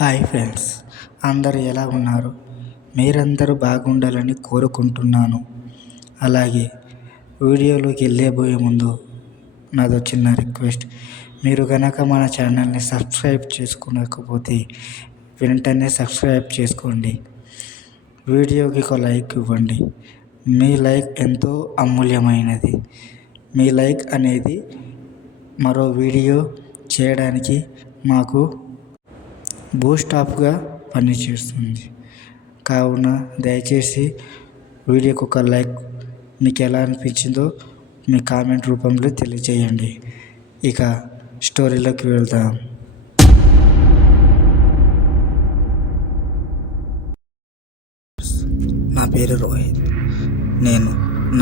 Hi friends, అందరూ ఎలా ఉన్నారు? మీరందరూ బాగుండాలని కోరుకుంటున్నాను. అలాగే వీడియోలోకి వెళ్ళబోయే ముందు నాదో చిన్న రిక్వెస్ట్. మీరు కనుక మన ఛానల్ని సబ్స్క్రైబ్ చేసుకోకపోతే వెంటనే సబ్స్క్రైబ్ చేసుకోండి. వీడియోకి ఒక లైక్ ఇవ్వండి. మీ లైక్ ఎంతో అమూల్యమైనది. మీ లైక్ అనేది మరో వీడియో చేయడానికి మాకు బూస్టప్గా పనిచేస్తుంది. కావున దయచేసి వీడియోకి ఒక లైక్, మీకు ఎలా అనిపించిందో మీ కామెంట్ రూపంలో తెలియజేయండి. ఇక స్టోరీలోకి వెళ్దాం. నా పేరు రోహిత్. నేను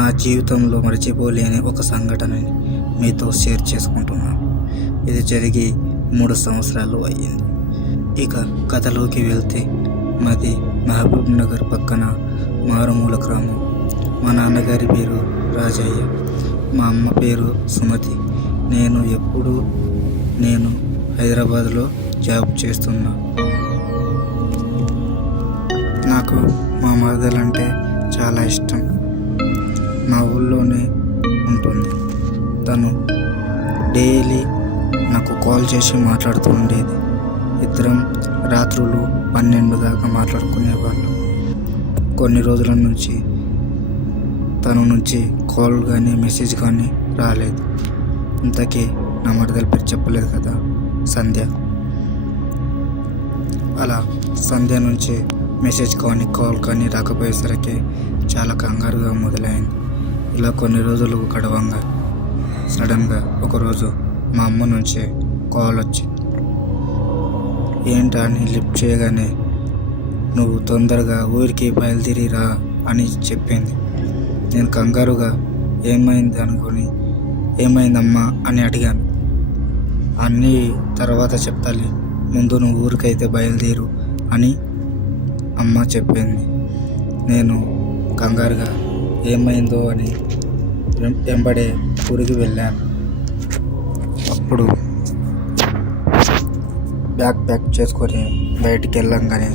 నా జీవితంలో మర్చిపోలేని ఒక సంఘటనని మీతో షేర్ చేసుకుంటున్నాను. ఇది జరిగి 3 సంవత్సరాలు అయ్యింది. ఇక కథలోకి వెళ్తే, మాది మహబూబ్ నగర్ పక్కన మారుమూల గ్రామం. మా నాన్నగారి పేరు రాజయ్య, మా అమ్మ పేరు సుమతి. నేను హైదరాబాద్లో జాబ్ చేస్తున్నా. నాకు మా మరదలంటే చాలా ఇష్టం. మా ఊళ్ళోనే ఉంటుంది. తను డైలీ నాకు కాల్ చేసి మాట్లాడుతూ ఉండేది. ఇద్దరం రాత్రులు 12 దాకా మాట్లాడుకునేవాళ్ళం. కొన్ని రోజుల నుంచి తన నుంచి కాల్ కానీ మెసేజ్ కానీ రాలేదు. ఇంతకీ నా మరదల పేరు చెప్పలేదు కదా, సంధ్య. అలా సంధ్య నుంచి మెసేజ్ కానీ కాల్ కానీ రాకపోయేసరికి చాలా కంగారుగా మొదలైంది. ఇలా కొన్ని రోజులు గడవంగా సడన్గా ఒకరోజు మా అమ్మ నుంచి కాల్ వచ్చింది. ఏంటా అని లిఫ్ట్ చేయగానే, నువ్వు తొందరగా ఊరికి బయలుదేరిరా అని చెప్పింది. నేను కంగారుగా ఏమైంది అనుకొని, ఏమైందమ్మా అని అడిగాను. అన్నీ తర్వాత చెప్తాలి, ముందు నువ్వు ఊరికైతే బయలుదేరు అని అమ్మ చెప్పింది. నేను కంగారుగా ఏమైందో అని వెంబడే ఊరికి వెళ్ళాను. అప్పుడు బ్యాగ్ ప్యాక్ చేసుకొని బయటికి వెళ్ళంగానే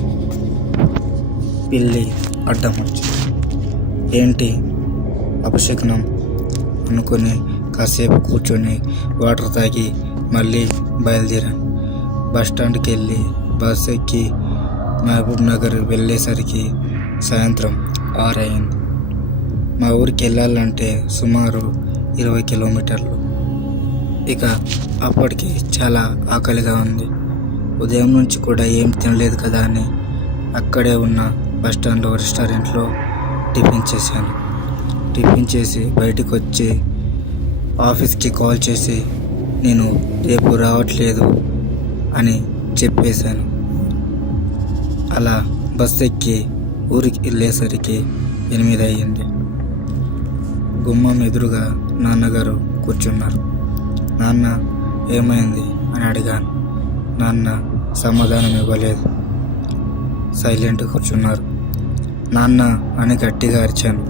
పిల్లి అడ్డం వచ్చింది. ఏంటి అపశకునం అనుకుని కాసేపు కూర్చొని వాటర్ తాగి మళ్ళీ బయలుదేరాను. బస్టాండ్కి వెళ్ళి బస్ ఎక్కి మహబూబ్ నగర్ వెళ్ళేసరికి సాయంత్రం 6 అయింది. మా ఊరికి వెళ్ళాలంటే సుమారు 20 కిలోమీటర్లు. ఇక అప్పటికి చాలా ఆకలిగా ఉంది. ఉదయం నుంచి కూడా ఏం తినలేదు కదా అని అక్కడే ఉన్న బస్టాండ్లో రెస్టారెంట్లో టిఫిన్ చేశాను. టిఫిన్ చేసి బయటికి వచ్చి ఆఫీస్కి కాల్ చేసి నేను రేపు రావట్లేదు అని చెప్పేశాను. అలా బస్ ఎక్కి ఊరికి వెళ్ళేసరికి 8 అయ్యింది. గుమ్మం ఎదురుగా నాన్నగారు కూర్చున్నారు. నాన్న ఏమైంది అని అడిగాను. నాన్న సమాధానం ఇవ్వలేదు. సైలెంట్గా కూర్చున్నారు. నాన్న అని గట్టిగా అరిచాను.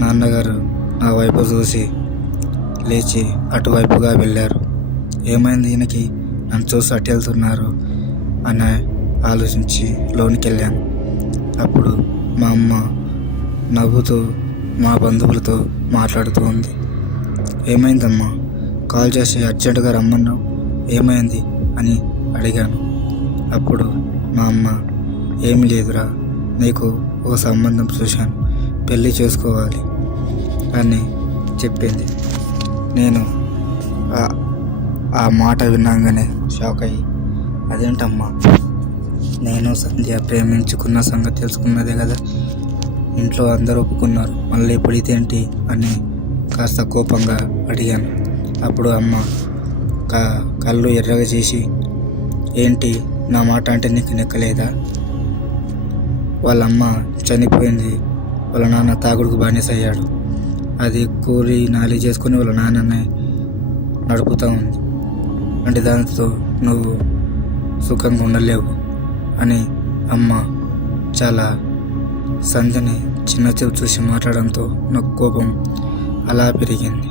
నాన్నగారు నా వైపు చూసి లేచి అటువైపుగా వెళ్ళారు. ఏమైంది ఈయనకి, నన్ను చూసి అటు వెళ్తున్నారు అని ఆలోచించి లోనికి వెళ్ళాను. అప్పుడు మా అమ్మ నవ్వుతూ మా బంధువులతో మాట్లాడుతూ ఉంది. ఏమైందమ్మా, కాల్ చేసి అర్జెంటుగా రమ్మన్నావు, ఏమైంది అని అడిగాను. అప్పుడు మా అమ్మ, ఏం లేదురా, నీకు ఓ సంబంధం చూశాను, పెళ్ళి చేసుకోవాలి అని చెప్పింది. నేను ఆ మాట విన్నాగానే షాక్ అయ్యి, అదేంటమ్మా, నేను సంధ్య ప్రేమించుకున్న సంగతి తెలుసుకున్నదే కదా, ఇంట్లో అందరూ ఒప్పుకున్నారు, మళ్ళీ ఇప్పుడు ఇదేంటి అని కాస్త కోపంగా అడిగాను. అప్పుడు అమ్మ కళ్ళు ఎర్రగా చేసి, ఏంటి నా మాట అంటే నీకు నెక్కలేదా? వాళ్ళమ్మ చనిపోయింది, వాళ్ళ నాన్న తాగుడుకు బానిసయ్యాడు, అది కూలి నాలి చేసుకుని వాళ్ళ నాన్ననే నడుపుతూ ఉంది, అంటే దాంతో నువ్వు సుఖంగా ఉండలేవు అని అమ్మ చాలా సంధ్యని చిన్న చూపు చూసి మాట్లాడడంతో నాకు కోపం అలా పెరిగింది.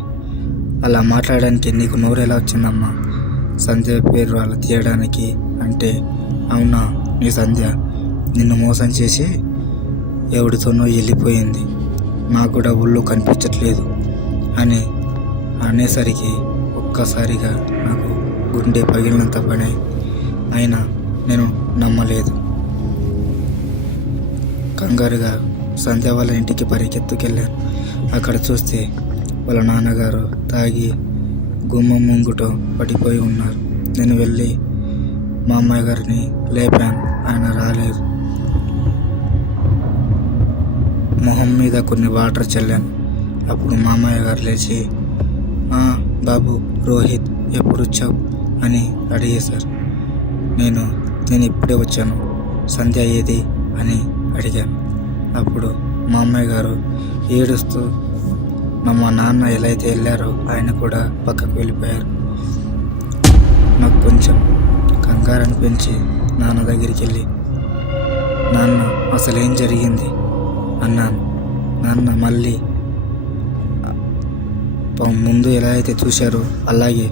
అలా మాట్లాడడానికి నీకు నోరు ఎలా వచ్చిందమ్మా, సంధ్య పేరు అలా తీయడానికి అంటే అవునా, నీ సంధ్య నిన్ను మోసం చేసి ఎవరితోనో వెళ్ళిపోయింది, నాకు కూడా ఊళ్ళో కనిపించట్లేదు అని అనేసరికి ఒక్కసారిగా నాకు గుండె పగిలినంత పని. అయినా నేను నమ్మలేదు. కంగారుగా సంధ్య వాళ్ళ ఇంటికి పరిగెత్తుకెళ్ళాను. అక్కడ చూస్తే వాళ్ళ నాన్నగారు తాగి గుమ్మం ముంగుట పడిపోయి ఉన్నారు. నేను వెళ్ళి మా అమ్మాయి గారిని లేపాను. ఆయన రాలేదు. మొహం మీద కొన్ని వాటర్ చల్లాను. అప్పుడు మా అమ్మాయి గారు లేచి, బాబు రోహిత్ ఎప్పుడు వచ్చావు అని అడిగేశారు. నేను ఇప్పుడే వచ్చాను, సంధ్య ఏది అని అడిగాను. అప్పుడు మా అమ్మాయి గారు ఏడుస్తూ మా నాన్న ఎలా అయితే వెళ్ళారో ఆయన కూడా పక్కకు వెళ్ళిపోయారు. నాకు కొంచెం కంగారు అనిపించి నాన్న దగ్గరికి వెళ్ళి, నాన్న అసలేం జరిగింది అన్నాను. నాన్న మళ్ళీ ముందు ఎలా అయితే చూశారో అలాగే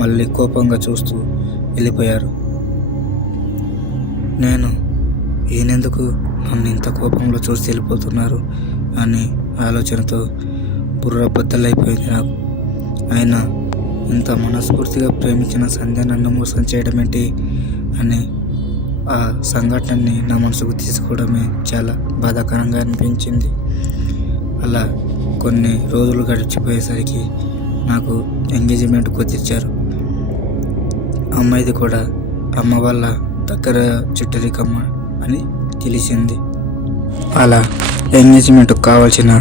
మళ్ళీ కోపంగా చూస్తూ వెళ్ళిపోయారు. నేను ఈయనెందుకు నన్ను ఇంత కోపంలో చూసి వెళ్ళిపోతున్నారు అని ఆలోచనతో బుర్ర బద్దలైపోయింది నాకు. అయినా ఇంత మనస్ఫూర్తిగా ప్రేమించిన సంధ్య నన్ను మోసం చేయడం ఏంటి అని ఆ సంఘటనని నా మనసుకు తీసుకోవడమే చాలా బాధాకరంగా అనిపించింది. అలా కొన్ని రోజులు గడిచిపోయేసరికి నాకు ఎంగేజ్మెంట్ కుదిర్చారు. అమ్మాయిది కూడా అమ్మ వాళ్ళ దగ్గర చుట్టరికమ్మ అని తెలిసింది. అలా ఎంగేజ్మెంట్కి కావాల్సిన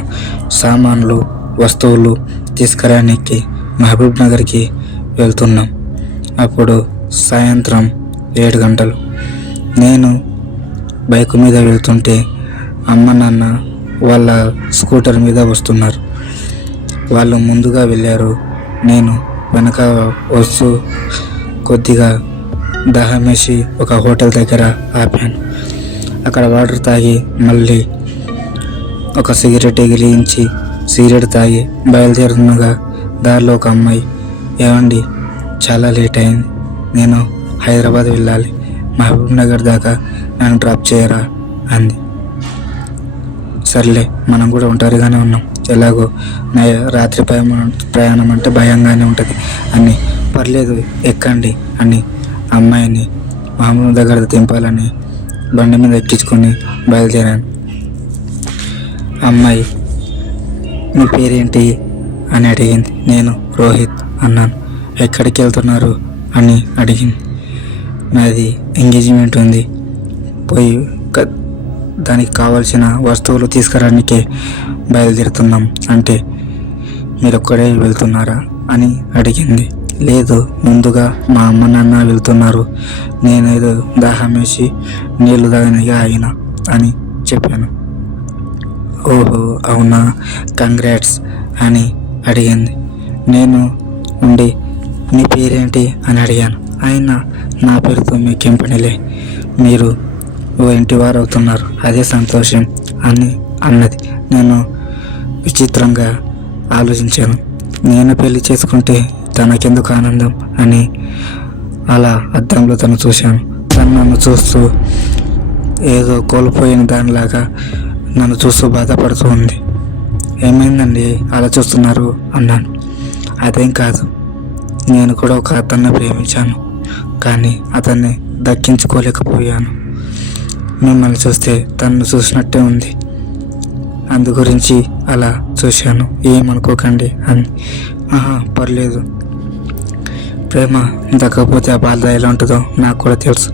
సామాన్లు వస్తువులు తీసుకురానికి మహబూబ్ నగర్కి వెళ్తున్నాం. అప్పుడు సాయంత్రం 7 గంటలు. నేను బైక్ మీద వెళ్తుంటే అమ్మ నాన్న వాళ్ళ స్కూటర్ మీద వస్తున్నారు. వాళ్ళు ముందుగా వెళ్ళారు. నేను వెనక వస్తూ కొద్దిగా దాహమేసి ఒక హోటల్ దగ్గర ఆపాను. అక్కడ వాటర్ తాగి మళ్ళీ ఒక సిగరెట్ ఎగిలించి సిగరెట్ తాగి బయలుదేరుతుండగా దారిలో ఒక అమ్మాయి, ఏమండి చాలా లేట్ అయింది, నేను హైదరాబాద్ వెళ్ళాలి, మహబూబ్ నగర్ దాకా నన్ను డ్రాప్ చేయరా అంది. సర్లే మనం కూడా ఒంటరిగానే ఉన్నాం, ఎలాగో రాత్రి ప్రయాణం అంటే భయంగానే ఉంటుంది అని, పర్లేదు ఎక్కండి అని అమ్మాయిని మహబూబ్ దగ్గర దింపాలని బండి మీద ఎక్కించుకొని బయలుదేరాను. అమ్మాయి మీ పేరేంటి అని అడిగింది. నేను రోహిత్ అన్నాను. ఎక్కడికి వెళ్తున్నారు అని అడిగింది. నాది ఎంగేజ్మెంట్ ఉంది, పోయి దానికి కావాల్సిన వస్తువులు తీసుకురానికే బయలుదేరుతున్నాం అంటే మీరు ఒక్కడే వెళ్తున్నారా అని అడిగింది. లేదు, ముందుగా మా అమ్మ నాన్న వెళ్తున్నారు, నేనేదో దాహం వేసి నీళ్లు తాగనిగా ఆగిన అని చెప్పాను. ఓహో అవునా, కంగ్రాట్స్ అని అడిగింది. నేను ఉండి మీ పేరేంటి అని అడిగాను. అయినా నా పేరుతో మీకేం పనిలే, మీరు ఓ ఇంటి వారు అవుతున్నారు, అదే సంతోషం అని అన్నది. నేను విచిత్రంగా ఆలోచించాను. నేను పెళ్లి చేసుకుంటే తనకెందుకు ఆనందం అని అలా అద్దంలో తను చూశాను. తను నన్ను చూస్తూ ఏదో కోల్పోయిన దానిలాగా నన్ను చూస్తూ బాధపడుతూ ఉంది. ఏమైందండి అలా చూస్తున్నారు అన్నాను. అదేం కాదు, నేను కూడా ఒక అతన్ని ప్రేమించాను, కానీ అతన్ని దక్కించుకోలేకపోయాను. మిమ్మల్ని చూస్తే తనను చూసినట్టే ఉంది, అందు గురించి అలా చూశాను, ఏమనుకోకండి అని. పర్లేదు, ప్రేమ దక్కకపోతే ఆ బాధ ఎలా ఉంటుందో నాకు కూడా తెలుసు.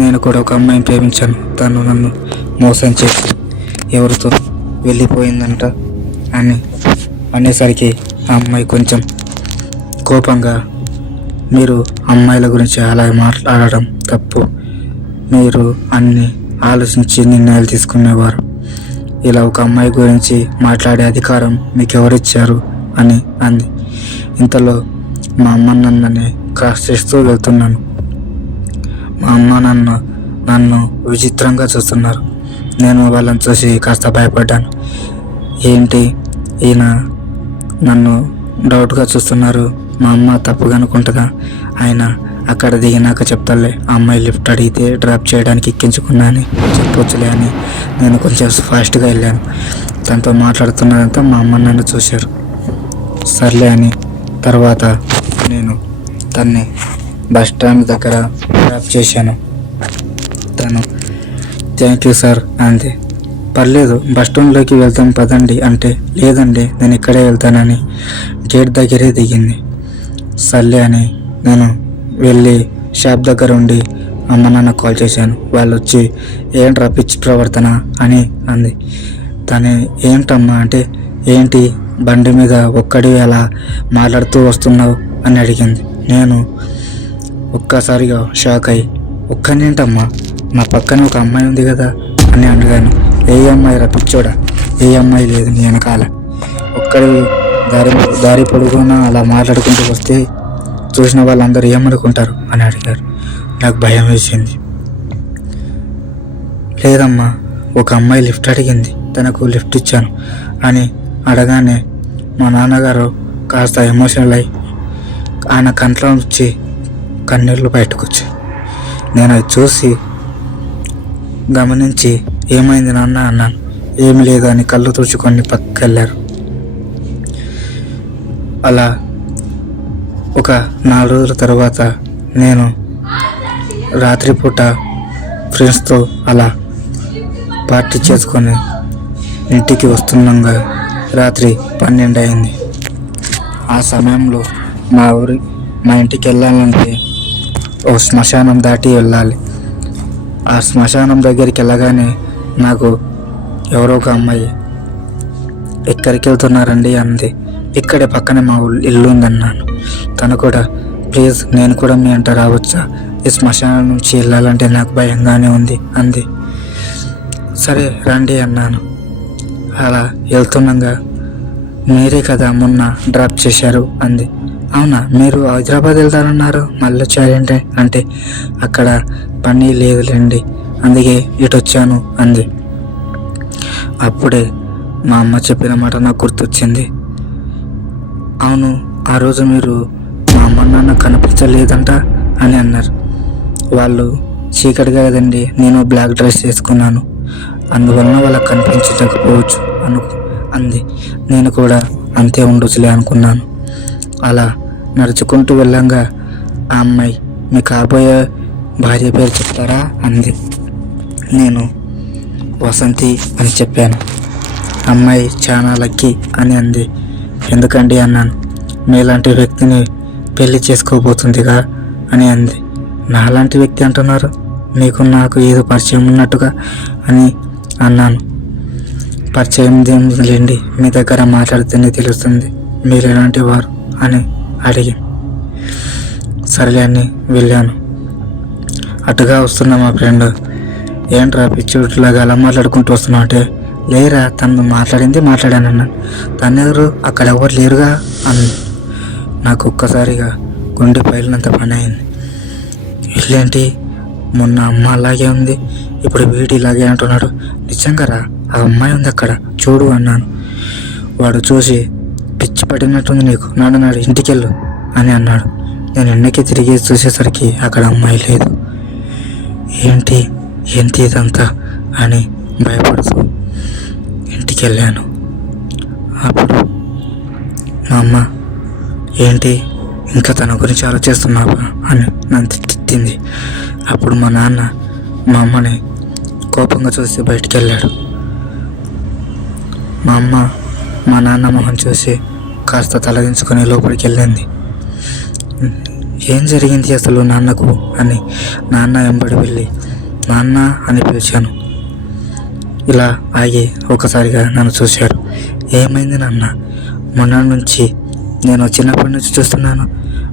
నేను కూడా ఒక అమ్మాయిని ప్రేమించాను, తను నన్ను మోసం చేసి ఎవరితో వెళ్ళిపోయిందంట అని అనేసరికి ఆ అమ్మాయి కొంచెం కోపంగా, మీరు అమ్మాయిల గురించి అలా మాట్లాడడం తప్పు, మీరు అన్ని ఆలోచించి నిర్ణయాలు తీసుకునేవారు, ఇలా ఒక అమ్మాయి గురించి మాట్లాడే అధికారం మీకు ఎవరిచ్చారు అని అంది. ఇంతలో మా అమ్మ నాన్నని క్రాస్ చేస్తూ వెళ్తున్నాను. మా అమ్మ నాన్న నన్ను విచిత్రంగా చూస్తున్నారు. నేను వాళ్ళని చూసి కాస్త భయపడ్డాను. ఏంటి ఈయన నన్ను డౌట్గా చూస్తున్నారు, మా అమ్మ తప్పుగా అనుకుంటుందా, ఆయన అక్కడ దిగినాక చెప్తాలే, ఆ అమ్మాయి లిఫ్ట్ అడిగితే డ్రాప్ చేయడానికి ఎక్కించుకున్నా అని చెప్పొచ్చులే అని నేను కొంచెం ఫాస్ట్గా వెళ్ళాను. తనతో మాట్లాడుతున్నదంతా మా అమ్మ నన్ను చూశారు. సర్లే అని తర్వాత నేను తన్ని బస్ స్టాండ్ దగ్గర డ్రాప్ చేశాను. తను థ్యాంక్ యూ సార్ అంతే. పర్లేదు, బస్ స్టాండ్లోకి వెళ్తాం పదండి అంటే, లేదండి నేను ఇక్కడే వెళ్తానని గేట్ దగ్గరే దిగింది. సర్లే అని నేను వెళ్ళి షాప్ దగ్గర ఉండి అమ్మ నాన్న కాల్ చేశాను. వాళ్ళు వచ్చి ఏంట్రా పిచ్చి ప్రవర్తన అని అంది. తను ఏంటమ్మా అంటే, ఏంటి బండి మీద ఒక్కడి అలా మాట్లాడుతూ వస్తున్నావు అని అడిగింది. నేను ఒక్కసారిగా షాక్ అయ్యి, ఒక్కనేంటమ్మా, నా పక్కన ఒక అమ్మాయి ఉంది కదా అని అడిగాను. ఏ అమ్మాయి రా పిచ్చోడా, ఏ అమ్మాయి లేదు నీ వెనకాల, ఒక్కడి దారి పొడుగునా అలా మాట్లాడుకుంటూ వస్తే చూసిన వాళ్ళందరూ ఏమనుకుంటారు అని అడిగారు. నాకు భయం వేసింది. లేదమ్మా, ఒక అమ్మాయి లిఫ్ట్ అడిగింది, తనకు లిఫ్ట్ ఇచ్చాను అని అడగానే మా నాన్నగారు కాస్త ఎమోషనల్ అయ్యి ఆయన కంట్లో వచ్చి కన్నీళ్ళు బయటకు వచ్చాయి. నేను అది చూసి గమనించి ఏమైంది నాన్న అన్నాను. ఏమి లేదు అని కళ్ళు తుడుచుకొని పక్కకి వెళ్ళారు. అలా ఒక 4 రోజుల తర్వాత నేను రాత్రిపూట ఫ్రెండ్స్తో అలా పార్టీ చేసుకొని ఇంటికి వస్తుండగా రాత్రి 12 అయింది. ఆ సమయంలో మా ఇంటికి వెళ్ళాలంటే ఓ శ్మశానం దాటి వెళ్ళాలి. ఆ శ్మశానం దగ్గరికి వెళ్ళగానే నాకు ఎవరో ఒక అమ్మాయి ఎక్కడికి వెళ్తున్నారండి అంది. ఇక్కడే పక్కనే మా ఇల్లు ఉందన్నాను. తను కూడా ప్లీజ్ నేను కూడా మీ అంట రావచ్చా, ఈ శ్మశానం నుంచి వెళ్ళాలంటే నాకు భయంగానే ఉంది అంది. సరే రండి అన్నాను. అలా వెళ్తుండగా మీరే కదా మొన్న డ్రాప్ చేశారు అంది. అవునా, మీరు హైదరాబాద్ వెళ్తారన్నారు, మళ్ళీ వచ్చారేంటి అంటే, అక్కడ పని లేదులేండి అందుకే ఇటు వచ్చాను అంది. అప్పుడే మా అమ్మ చెప్పిన మాట నాకు గుర్తొచ్చింది. అవును, ఆ రోజు మీరు మా అమ్మ నాన్న కనిపించలేదంట అని అన్నారు. వాళ్ళు చీకటిగా కదండి, నేను బ్లాక్ డ్రెస్ వేసుకున్నాను, అందువలన వాళ్ళకి కనిపించకపోవచ్చు అంది. నేను కూడా అంతే ఉండొచ్చులే అనుకున్నాను. అలా నడుచుకుంటూ వెళ్ళంగా ఆ అమ్మాయి మీ కాబోయే భార్య పేరు చెప్తారా అంది. నేను వసంతి అని చెప్పాను. అమ్మాయి చాలా లక్కీ అని అంది. ఎందుకండి అన్నాను. మీలాంటి వ్యక్తిని పెళ్లి చేసుకోబోతుందిగా అని అంది. నాలాంటి వ్యక్తి అంటున్నారు, మీకు నాకు ఏదో పరిచయం ఉన్నట్టుగా అని అన్నాను. పరిచయం లేండి, మీ దగ్గర మాట్లాడితేనే తెలుస్తుంది మీరు ఎలాంటి వారు అని అడిగి సరేలే అని వెళ్ళాను. అటుగా వస్తున్న మా ఫ్రెండ్ ఏంట్రా పిచ్చులాగా అలా మాట్లాడుకుంటూ వస్తున్నావు అంటే, లేరా తను మాట్లాడాను అన్నాను. తను ఎవరు, అక్కడ ఎవరు లేరుగా అంది. నాకు ఒక్కసారిగా గుండె పైలినంత పని అయింది. ఇల్లేంటి మొన్న అమ్మ అలాగే ఉంది, ఇప్పుడు వీడి ఇలాగే అంటున్నాడు, నిజంగా రా ఆ అమ్మాయి ఉంది అక్కడ చూడు అన్నాను. వాడు చూసి పిచ్చి పట్టినట్టుంది నీకు, నాడు ఇంటికెళ్ళు అని అన్నాడు. నేను ఎన్నకి తిరిగి చూసేసరికి అక్కడ అమ్మాయి లేదు. ఏంటి ఇదంతా అని భయపడుతూ ఇంటికి వెళ్ళాను. అప్పుడు మా అమ్మ ఏంటి ఇంకా తన గురించి ఆలోచిస్తున్నావా అని నన్ను తిట్టింది. అప్పుడు మా నాన్న మా అమ్మని కోపంగా చూసి బయటికి వెళ్ళాడు. మా అమ్మ మా నాన్న మొహం చూసి కాస్త తలదించుకొని లోపలికి వెళ్ళింది. ఏం జరిగింది అసలు నాన్నకు అని నాన్న వెంబడి వెళ్ళి నాన్న అని పిలిచాను. ఇలా ఆగి ఒకసారిగా నన్ను చూశారు. ఏమైంది నాన్న, మొన్న నుంచి నేను చిన్నప్పటి నుంచి చూస్తున్నాను,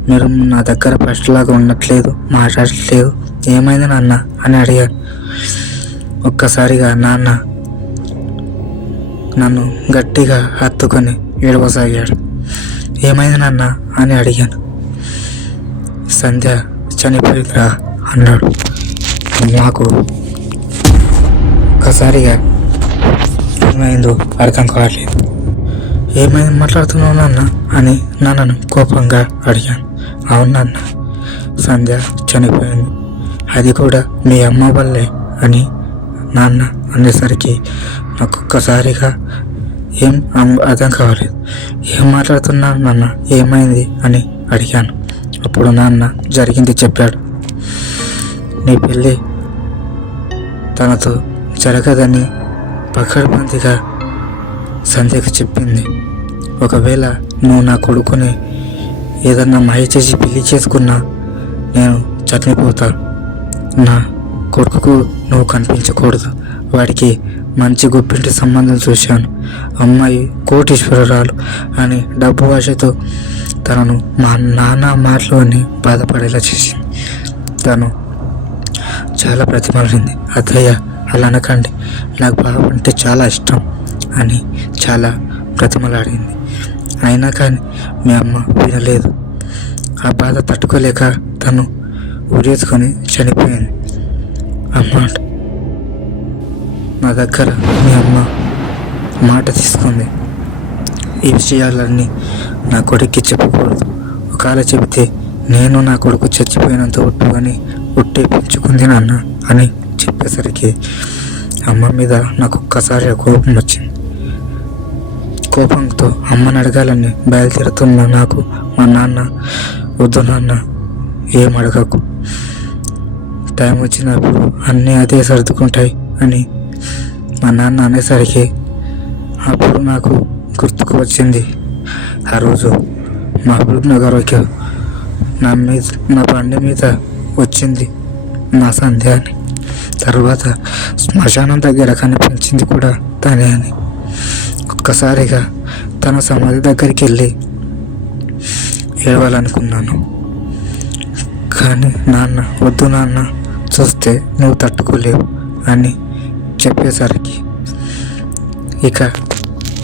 మీరు నా దగ్గర ఫస్ట్లాగా ఉండట్లేదు, మాట్లాడట్లేదు, ఏమైంది నాన్న అని అడిగాను. ఒక్కసారిగా నాన్న నన్ను గట్టిగా హత్తుకొని ఏడవసాగాడు. ఏమైంది నాన్న అని అడిగాను. సంధ్య చనిపోయిందిరా అన్నాడు. నాకు ఒక్కసారిగా ఏమైందో అర్థం కావట్లేదు. ఏమైంది మాట్లాడుతున్నావు నాన్న అని నాన్నను కోపంగా అడిగాను. అవును నాన్న, సంధ్య చనిపోయింది, అది కూడా మీ అమ్మ వల్లే అని నాన్న అనేసరికి నాకు ఒక్కసారిగా ఏం అర్థం కావలేదు. ఏం మాట్లాడుతున్నా నాన్న, ఏమైంది అని అడిగాను. అప్పుడు నాన్న జరిగింది చెప్పాడు. నీ పెళ్ళి తనతో జరగదని పకడ్బందీగా సంధ్యకు చెప్పింది. ఒకవేళ నువ్వు నా కొడుకుని ఏదన్నా మాయ చేసి పెళ్లి చేసుకున్నా నేను చనిపోతా. నా కొడుకుకు నువ్వు కనిపించకూడదు. వాడికి మంచి గొప్పింటి సంబంధం చూశాను. అమ్మాయి కోటీశ్వరరాలు అని డబ్బు ఆశతో తనను మా నాన్న మాటలోని బాధపడేలా చేసింది. తను చాలా ప్రతిమలింది. అత్తయ్య అలా అనకండి, నాకు బావ అంటే చాలా ఇష్టం అని చాలా ప్రతిమలాడింది. అయినా కానీ మీ అమ్మ వినలేదు. ఆ బాధ తట్టుకోలేక తను ఉరేసుకొని చనిపోయింది. అమ్మ నా దగ్గర మీ అమ్మ మాట తీసుకుంది. ఈ విషయాలన్నీ నా కొడుక్కి చెప్పకూడదు. ఒకవేళ చెబితే నేను నా కొడుకు చచ్చిపోయినంత ఒట్టు అని ఒట్టే పెంచుకుంది నాన్న అని చెప్పేసరికి అమ్మ మీద నాకు ఒక్కసారి కోపం వచ్చింది. కోపంతో అమ్మని అడగాలని బయలుదేరుతున్న నాకు మా నాన్న, వద్దు నాన్న, ఏం అడగకు, టైం వచ్చినప్పుడు అన్నీ అదే సర్దుకుంటాయి అని మా నాన్న అనేసరికి అప్పుడు నాకు గుర్తుకు వచ్చింది. ఆ రోజు మహబూబ్ నగర్కి నా బండి మీద వచ్చింది నా సంధ్య అని. తర్వాత శ్మశానం దగ్గర కనిపించింది కూడా తనే అని. ఒక్కసారిగా తన సమాధి దగ్గరికి వెళ్ళి ఏడవాలనుకున్నాను. కానీ నాన్న, వద్దు నాన్న, చూస్తే నువ్వు తట్టుకోలేవు అని చెప్పేసరికి ఇక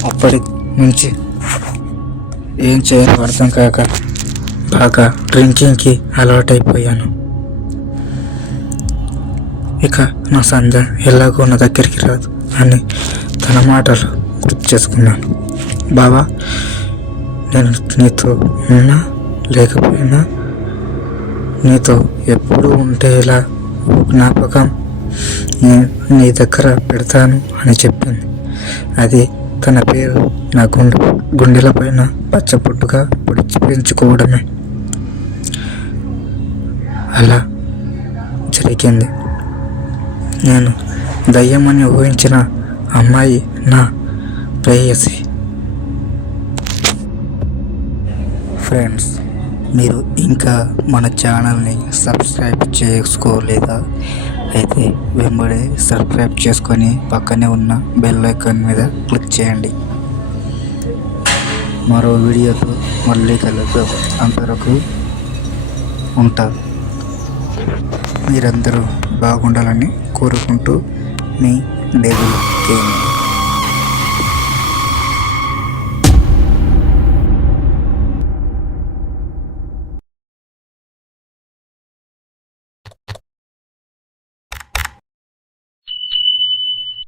అప్పటి నుంచి ఏం చేయాలో అర్థం కాక బాగా డ్రింకింగ్కి అలవాటైపోయాను. ఇక నా సంధ్య ఎలాగో నా దగ్గరికి రాదు అని తన మాటలు గుర్తు చేసుకున్నాను. బావా, నేను నీతో ఉన్నా లేకపోయినా నీతో ఎప్పుడు ఉంటే ఇలా జ్ఞాపకం నీ దగ్గర పెడతాను అని చెప్పింది. అది తన పేరు నా గుండెల పైన పచ్చబొట్టుగా పెంచుకోవడమే. అలా జరిగింది. నేను దయ్యమని ఊహించిన అమ్మాయి నా ప్రేయసి. ఫ్రెండ్స్, మీరు ఇంకా మన ఛానల్ని సబ్స్క్రైబ్ చేసుకోలేదా? అయితే వెంబడే సబ్స్క్రైబ్ చేసుకొని పక్కనే ఉన్న బెల్ ఐకాన్ మీద క్లిక్ చేయండి. మరో వీడియోతో మళ్ళీ కలుద్దాం. అంతవరకు ఉంటారు. మీరందరూ బాగుండాలని కోరుకుంటూ మీ డేవిల్ కేమ్.